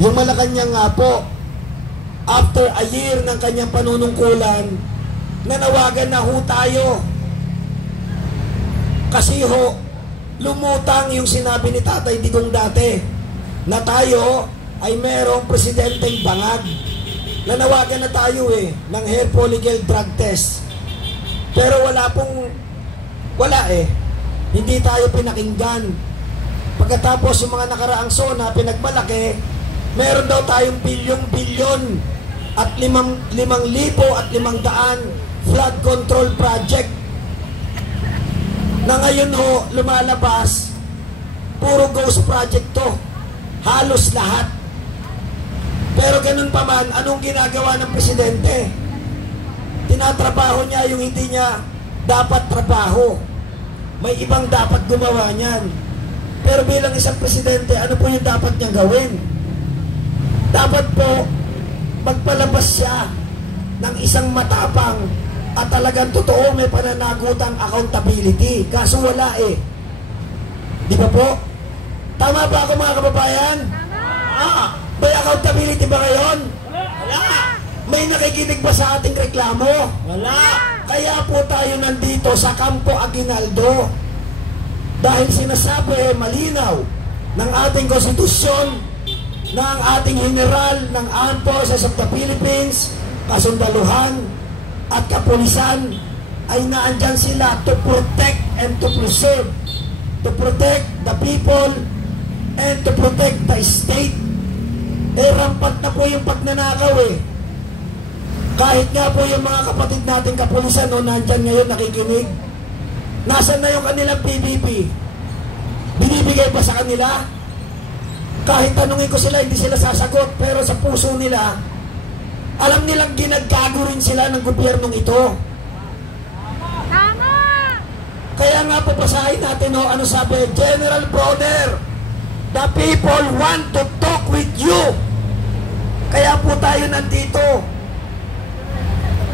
Yung Malacanang nga po, after a year ng kanyang panunungkulan, nanawagan na ho tayo. Kasi ho, lumutang yung sinabi ni Tatay Digong dati, na tayo ay merong presidenteng bangag. Nanawagan na tayo ng hair follicle drug test. Pero wala Hindi tayo pinakinggan. Pagkatapos yung mga nakaraang SONA, pinagmalaki, meron daw tayong bilyon-bilyon at 5,500 flood control project. Na ngayon ho, lumalabas, puro ghost project to. Halos lahat. Pero ganun pa man, anong ginagawa ng presidente? Tinatrabaho niya yung hindi niya dapat trabaho. May ibang dapat gumawa niyan. Pero bilang isang presidente, ano po yung dapat niyang gawin? Dapat po, magpalabas siya ng isang matapang at talagang totoo may pananagutang accountability. Kaso wala Di ba po? Tama ba ako mga kababayan? Tama! May accountability ba ngayon? Wala! May nakikinig ba sa ating reklamo? Wala! Kaya po tayo nandito sa Campo Aguinaldo. Dahil sinasabi malinaw ng ating konstitusyon na ang ating general ng Armed Forces of the Philippines, kasundaluhan at kapulisan ay naandyan sila to protect and to preserve, to protect the people and to protect the state. Rampant na po yung pagnanakaw Kahit nga po yung mga kapatid nating kapulisan nandyan ngayon nakikinig. Nasaan na yung kanilang PBB? Binibigay ba sa kanila? Kahit tanungin ko sila, hindi sila sasagot. Pero sa puso nila, alam nilang ginagago rin sila ng gobyernong ito. Tama! Kaya nga po basahin natin ano sabi, General Bronner, the people want to talk with you. Kaya po tayo nandito.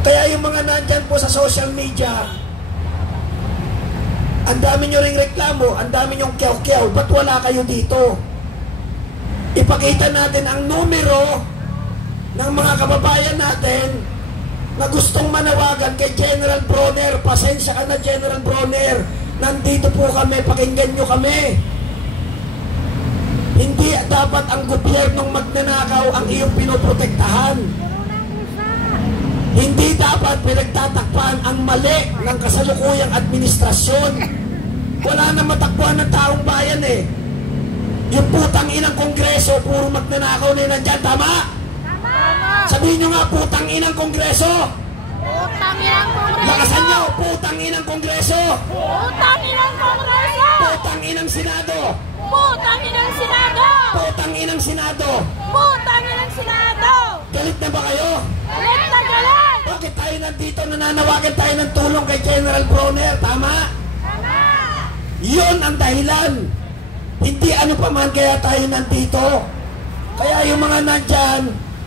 Kaya yung mga nandyan po sa social media, ang dami nyo ring reklamo, ang dami nyong kiyaw-kiyaw, ba't wala kayo dito? Ipakita natin ang numero ng mga kababayan natin na gustong manawagan kay General Bronner. Pasensya ka na, General Bronner. Nandito po kami, pakinggan nyo kami. Hindi dapat ang gobyernong magnanakaw ang iyong pinoprotektahan. Hindi dapat pinagtatakpan ang mali ng kasalukuyang administrasyon. Wala na matakbuhan ng taong bayan Yung putang inang kongreso, puro magnanakaw na nandyan. Tama? Tama! Sabihin nyo nga, putang inang kongreso. Putang inang kongreso! Lakasan nyo, putang inang kongreso. Putang inang kongreso! Putang inang senado. Putang inang senado! Putang inang senado. Putang inang senado! Galit na ba kayo? Galit na galit! Bakit tayo nandito, nananawagan tayo ng tulong kay General Bronner? Tama? Tama! Yun ang dahilan. Hindi ano pa man kaya tayo nandito. Kaya yung mga nandyan,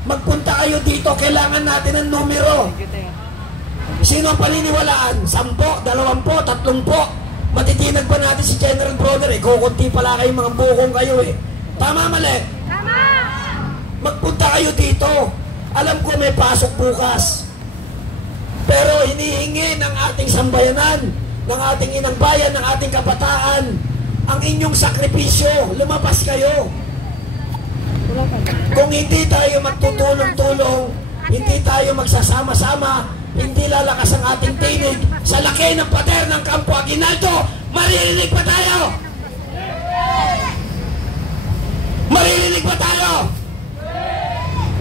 magpunta kayo dito, kailangan natin ng numero. Sino ang paniniwalaan? 10, 20, 30. Matitinag ba natin si General Bronner? Kukunti pala kayo, mga bukong kayo Tama, mali? Tama! Magpunta kayo dito. Alam ko may pasok bukas. Pero hinihingi ng ating sambayanan, ng ating inang bayan, ng ating kabataan, ang inyong sakripisyo. Lumabas kayo. Kung hindi tayo magtutulong-tulong, hindi tayo magsasama-sama, hindi lalakas ang ating tinig sa laki ng pader ng Campo Aguinaldo, maririnig pa tayo? Maririnig pa tayo?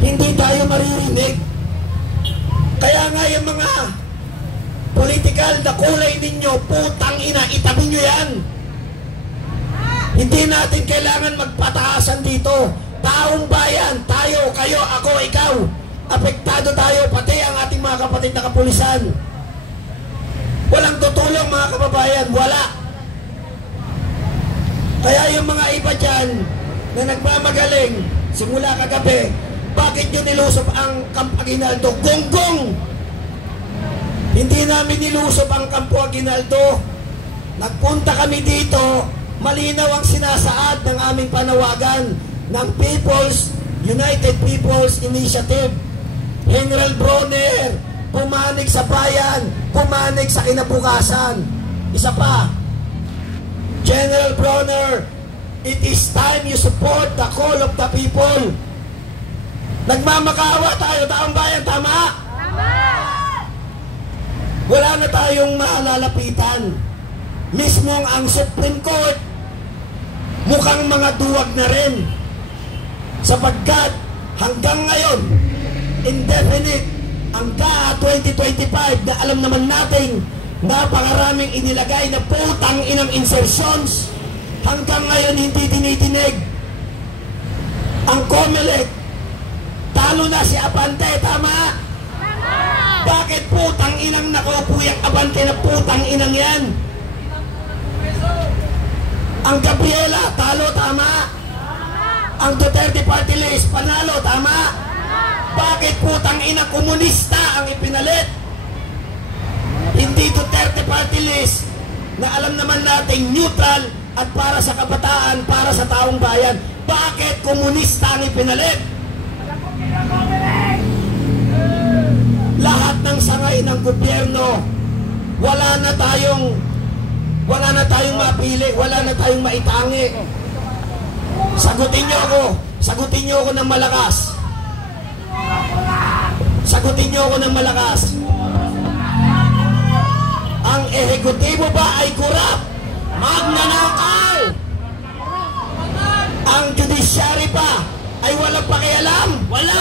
Hindi tayo maririnig. Kaya nga yung mga political na kulay ninyo, putang ina, itabi nyo yan. Hindi natin kailangan magpataasan dito. Taong bayan, tayo, kayo, ako, ikaw, apektado tayo, pati ang ating mga kapatid na kapulisan. Walang tutulong mga kababayan, wala. Kaya yung mga iba dyan na nagmamagaling simula kagabi, bakit nyo nilusop ang Campo Aguinaldo? Gonggong! Hindi namin nilusop ang Campo Aguinaldo. Nagpunta kami dito, malinaw ang sinasaad ng aming panawagan ng People's United People's Initiative. General Bronner, pumanig sa bayan, pumanig sa kinabukasan. Isa pa, General Bronner, it is time you support the call of the people. Nagmamakaawa tayo, taong bayan, tama? Tama! Wala na tayong maalalapitan. Mismong ang Supreme Court, mukhang mga duwag na rin. Sapagkat hanggang ngayon, indefinite, ang GAA 2025 na alam naman nating napakaraming inilagay na putang inang insertions, hanggang ngayon hindi dinidinig. Ang COMELEC, talo na si Abante, tama? Tama! Bakit putang inang nakaupo yung Abante na putang inang yan? Ang Gabriela, talo, tama? Ang Duterte Party List, panalo, tama? Bakit putang ina komunista ang ipinalit? Hindi Duterte Party List na alam naman nating neutral at para sa kabataan, para sa taong bayan. Bakit komunista ang ipinalit? Lahat ng sangay ng gobyerno, wala na tayong mapili, wala na tayong maitangi. Sagutin niyo ako ng malakas. Sagutin niyo ako ng malakas. Ang ehekutibo ba ay korap? Magnanakaw! Ang judiciary pa ay walang pakialam? Wala!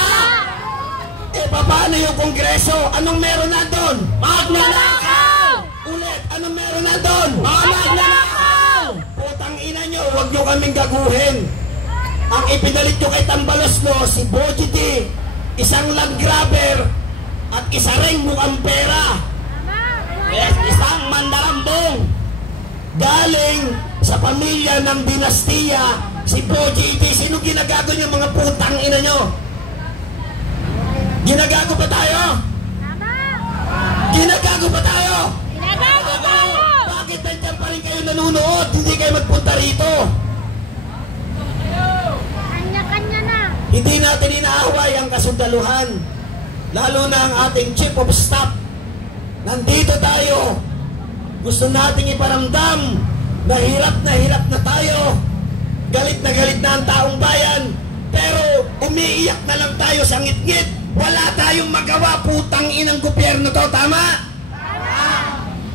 Paano yung kongreso? Anong meron na doon? Magnanakaw! Ulit, anong meron na doon? Magnanakaw! Putang ina nyo, huwag nyo kaming gaguhin. Ang ipinalit nyo kay Tambaloslo, si Bojiti, isang land grabber at isa ring mukhang pera. Yes, isang mandarambong. Galing sa pamilya ng dinastiya, si Bojiti. Sino ginagago niyo mga putang ina nyo? Ginagago pa tayo? Ginagago pa tayo? Ginagago tayo! Bakit nandiyan pa rin kayo nanunood? Hindi kayo magpunta rito. Kanya-kanya na! Hindi natin inaaway ang kasundaluhan. Lalo na ang ating Chief of Staff. Nandito tayo. Gusto nating iparamdam na hirap na tayo. Galit na ang taong bayan. Pero umiiyak na lang tayo sa ngit-ngit. Wala tayong magawa, putang inang gobyerno to, tama?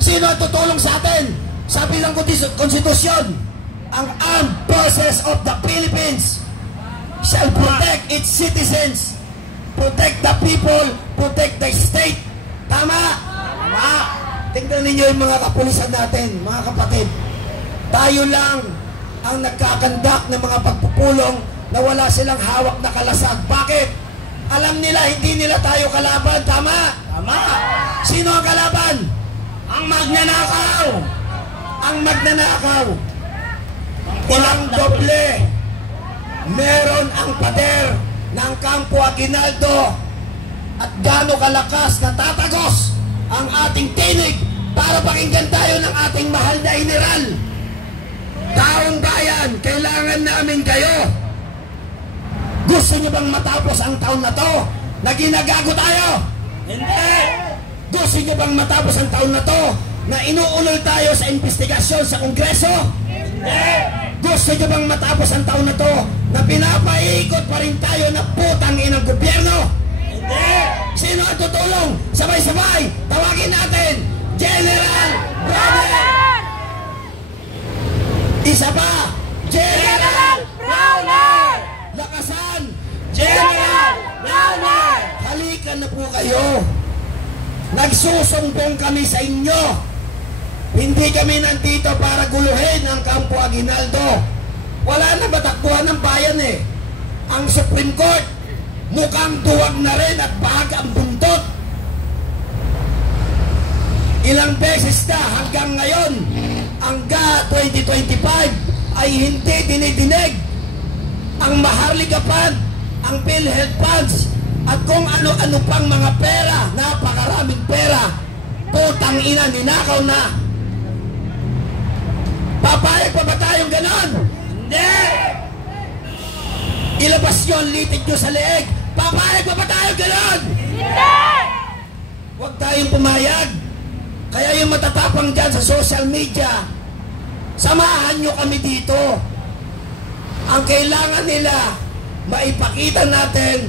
Sino ang tutulong sa atin? Sabi ng konstitusyon, ang Armed Forces of the Philippines shall protect its citizens, protect the people, protect the state. Tama? Tama. Tingnan ninyo yung mga kapulisan natin, mga kapatid. Tayo lang ang nagkakandak ng mga pagpupulong na wala silang hawak na kalasag. Bakit? Alam nila, hindi nila tayo kalaban. Tama? Tama. Sino ang kalaban? Ang magnanakaw. Ang magnanakaw. Ilang doble. Meron ang pader ng Campo Aguinaldo at gaano kalakas na tatagos ang ating tinig para pakinggan tayo ng ating mahal na general. Taong bayan, kailangan namin kayo. Gusto niyo bang matapos ang taon na to na ginagago tayo? Hindi! Gusto niyo bang matapos ang taon na to na inuulol tayo sa investigasyon sa Kongreso? Hindi! Gusto niyo bang matapos ang taon na to na pinapaikot pa rin tayo na putang inang gobyerno? Hindi! Sino ang tutulong? Sabay-sabay! Tawagin natin! General Bronner! Isa pa! General Bronner! Lakasan! General Bronner! Halikan na po kayo. Nagsusumbong kami sa inyo. Hindi kami nandito para guluhin ang Campo Aguinaldo. Wala na matakbuhan ng bayan eh. Ang Supreme Court mukhang duwag na rin at bahag ang buntot. Ilang beses na hanggang ngayon ang GAA 2025 ay hindi dinidinig. Ang Maharlika Fund, ang PhilHealth Funds, at kung ano-ano pang mga pera, napakaraming pera, putang ina, ninakaw na. Papayag pa ba tayong ganon? Hindi! ilabas nyo ang litig nyo sa leeg. Papayag pa ba tayo ganon? Hindi! Huwag tayong pumayag. Kaya yung matatapang dyan sa social media, samahan nyo kami dito. Ang kailangan nila, maipakita natin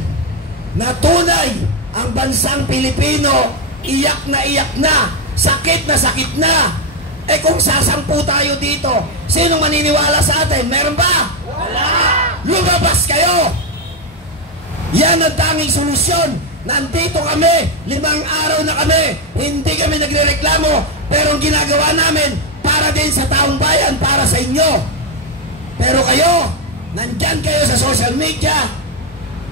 na tunay ang bansang Pilipino, iyak na, sakit na. Eh kung sasampu tayo dito, sino maniniwala sa atin? Meron ba? Wala! Lumabas kayo! Yan ang tanging solusyon. Nandito kami, 5 araw na kami, hindi kami nagrereklamo, pero ang ginagawa namin para din sa taong bayan, para sa inyo. Pero kayo, nandyan kayo sa social media,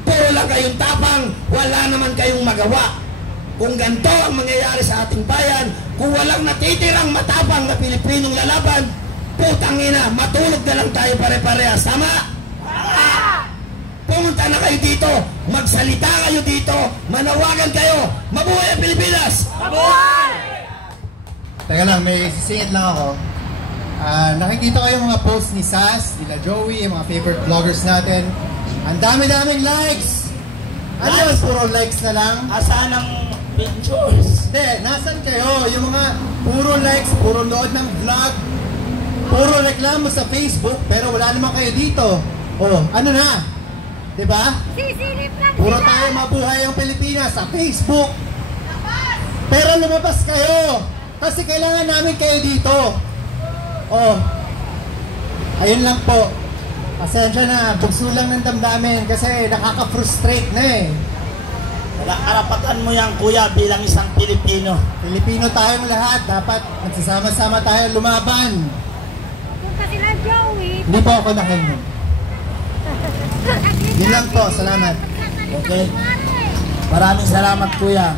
puro lang kayong tapang, wala naman kayong magawa. Kung ganito ang mangyayari sa ating bayan, kung walang natitirang matapang na Pilipinong lalaban, putang ina, matulog na lang tayo pare-parehas. Tama? Pumunta na kayo dito, magsalita kayo dito, manawagan kayo, mabuhay ang Pilipinas! Mabuhay! Teka lang, may sisingit lang ako. Nakikita ko yung mga posts ni Sas, nila Joey, yung mga favorite vloggers natin. Ang dami-daming likes! Ano yun, puro likes na lang? Asaan ang pictures? Hindi, nasan kayo? Yung mga puro likes, puro nood ng vlog, puro reklamo sa Facebook, pero wala naman kayo dito. Oh, ano na? Diba? Sisilip lang Puro sila! tayo mabuhay ang Pilipinas sa Facebook. Pero lumabas kayo. Kasi kailangan namin kayo dito. Oh. Ayun lang po. Pasensya na. Bugso lang ng damdamin kasi nakaka-frustrate na eh. Wala karapatan mo yan, kuya, bilang isang Pilipino. Pilipino tayong lahat. Dapat magsasama-sama tayo lumaban. Kung kasi lang Joey. Hindi po ako nakinig. Yun lang po. Salamat. Okay. Maraming salamat, kuya.